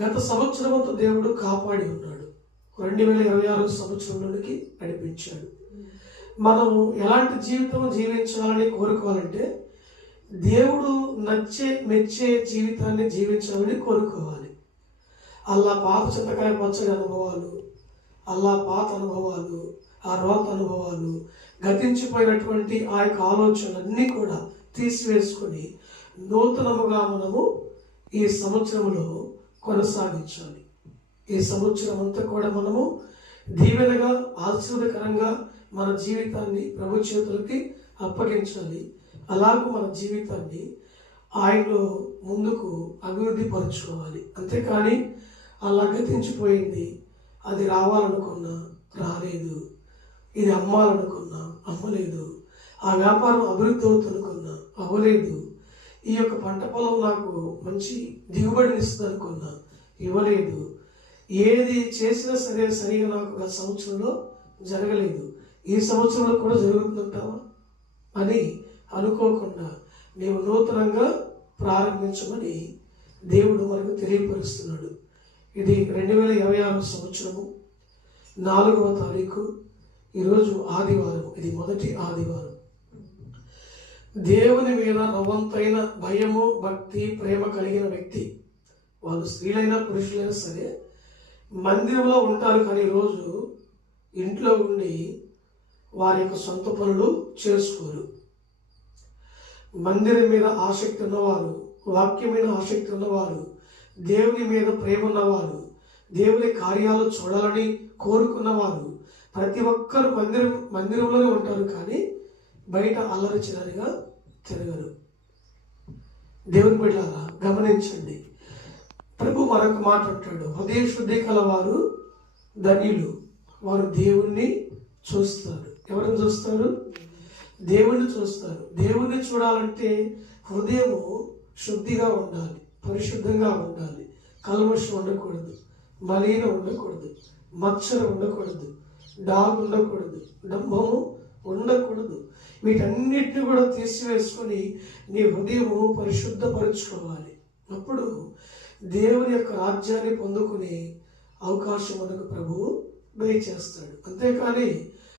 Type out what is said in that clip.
గత సంవత్సరమంతా దేవుడు కాపాడి ఉన్నాడు. 2026 సంవత్సరంలోనికి నడిపించాడు. మనం ఎలాంటి జీవితం జీవించాలని కోరుకోవాలంటే దేవుడు మెచ్చే జీవితాన్ని జీవించాలని కోరుకోవాలి. అల్లా పాత చింతకాయ పచ్చడి అనుభవాలు, అల్లా పాత అనుభవాలు, ఆ రోత అనుభవాలు, గతించిపోయినటువంటి ఆ యొక్క ఆలోచనలన్నీ కూడా తీసివేసుకొని నూతనముగా మనము ఈ సంవత్సరంలో కొనసాగించాలి. ఈ సంవత్సరం అంతా కూడా మనము దీవెనగా ఆశీర్వాదకరంగా మన జీవితాన్ని ప్రభు చేతులకి అప్పగించాలి. అలాగే మన జీవితాన్ని ఆయనలో ముందుకు అభివృద్ధి పరుచుకోవాలి. అంతేకాని అలా గతించిపోయింది, అది రావాలనుకున్నా రాలేదు, ఇది అమ్మాలనుకున్నా అమ్మలేదు, ఆ వ్యాపారం అభివృద్ధి అవుతుందనుకున్నా అవ్వలేదు, ఈ యొక్క పంట పొలం నాకు మంచి దిగుబడిని ఇస్తుంది అనుకున్నా ఇవ్వలేదు, ఏది చేసినా సరే సరిగా నాకు గత సంవత్సరంలో జరగలేదు, ఈ సంవత్సరంలో కూడా జరుగుతుందంటావా అని అనుకోకుండా నీవు నూతనంగా ప్రారంభించమని దేవుడు మనకు తెలియపరుస్తున్నాడు. ఇది 2026 సంవత్సరము 4వ తారీఖు, ఈరోజు ఆదివారం. ఇది మొదటి ఆదివారం. దేవుని మీద రవంతైన భయము, భక్తి, ప్రేమ కలిగిన వ్యక్తి, వాళ్ళు స్త్రీలైనా పురుషులైనా సరే, మందిరంలో ఉంటారు. కానీ రోజు ఇంట్లో ఉండి వారి యొక్క సొంత పనులు చేసుకోరు. మందిరం మీద ఆసక్తి ఉన్నవారు, వాక్యం మీద ఆసక్తి ఉన్నవారు, దేవుని మీద ప్రేమ ఉన్నవారు, దేవుని కార్యాలు చూడాలని కోరుకున్నవారు ప్రతి ఒక్కరు మందిరంలోనే ఉంటారు. కానీ బయట అల్లరి చిల్లరిగా తిరగరు. దేవుని బిడ్డలారా గమనించండి. ప్రభు మరొక మాట అంటాడు, హృదయ శుద్ధి కలవారు ధన్యులు, వారు దేవుణ్ణి చూస్తారు. ఎవరిని చూస్తారు? దేవుణ్ణి చూస్తారు. దేవుణ్ణి చూడాలంటే హృదయము శుద్ధిగా ఉండాలి, పరిశుద్ధంగా ఉండాలి, కల్మషం ఉండకూడదు, మలినం ఉండకూడదు, మచ్చలు ఉండకూడదు, డాగు ఉండకూడదు, డంబము ఉండకూడదు. వీటన్నిటిని కూడా తీసివేసుకొని నీ హృదయము పరిశుద్ధపరుచుకోవాలి. అప్పుడు దేవుని యొక్క రాజ్యాన్ని పొందుకునే అవకాశం మనకు ప్రభువు దయచేస్తాడు. అంతేకాని